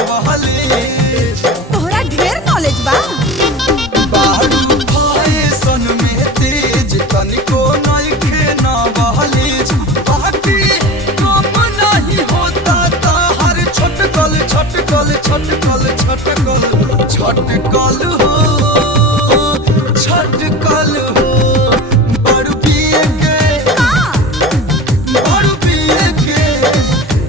Knowledge. तोहरा ढेर knowledge बा। बारू फैशन में तेज तनिको नइखे नॉलेज। बाकी कम नहीं होता ताहर छटकल छटकल छटकल छटकल छटकल हो छटकल हो। बारू पिए के बारू पिए के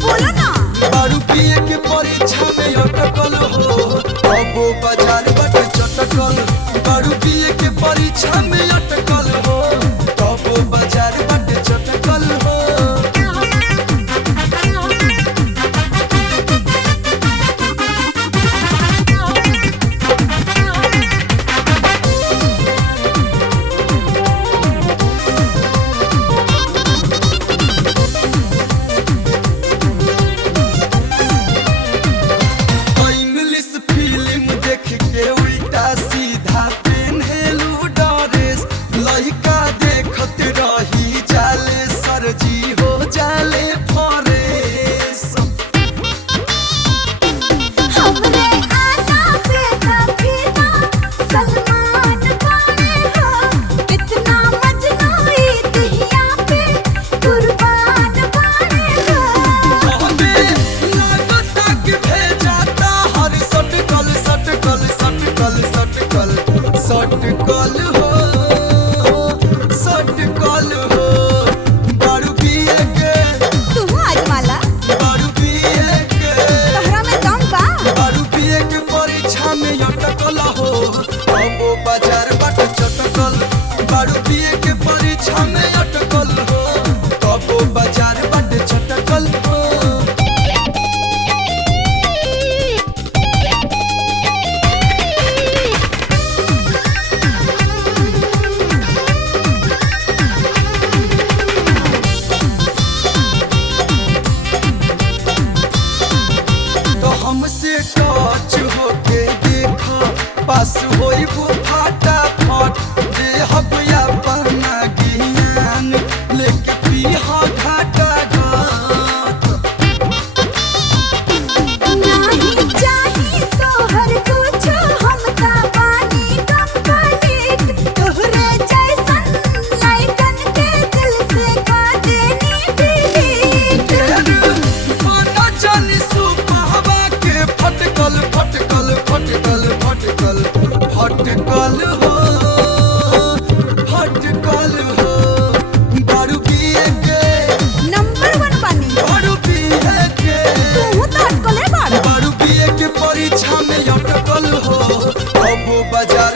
बोलो ना। बारू पिए के परीक्षा में अटकल हो अब बाजार बट चटकल। बारू पिए के परीक्षा में अटकल हो अब बाजार बट चटकल हो। इंग्लिश फिल्म देख के उल्टा सीधा पेन्हेलू ड्रेस। लइका देखत रही जाले सरजी हो जाले फरेस। हमरे आना पे कफीना सलमान खाने हो। कितना मजनूई दिहिया पे कुर्बान खाने हो। हमें लागता कि भेजाता हर सटकल सटकल सटकल सटकल सटकल हो सटकल हो। बारू पिए के तू आजमाला। बारू पिए के तोहरा में दम बा। बारू पिए के परीक्षा में अटकल हो अब बाजार बट चटकल। बारू पिए के परीक्षा में अटकल हो अब बाजार बट चटकल हो। तो हमसे टच होके देखा पास होई वो फटाफट। देहब अपना ज्ञान लेके पीहा घाटा घाट। नहीं चाही तोहर कुछ हमका बानी कंप्लीट। तोहरे जैसन लाइकन के दिल से का देनी डिलीट। पता चली सुपहवा के फटकल फटकल फटकल फटकल फटकल हो फटकल हो। बारू पिए के नंबर 1 बानी। बारू पिए के तू तो अटकले बाड़ा। बारू पिए के परीक्षा में अटकल हो अब बाजार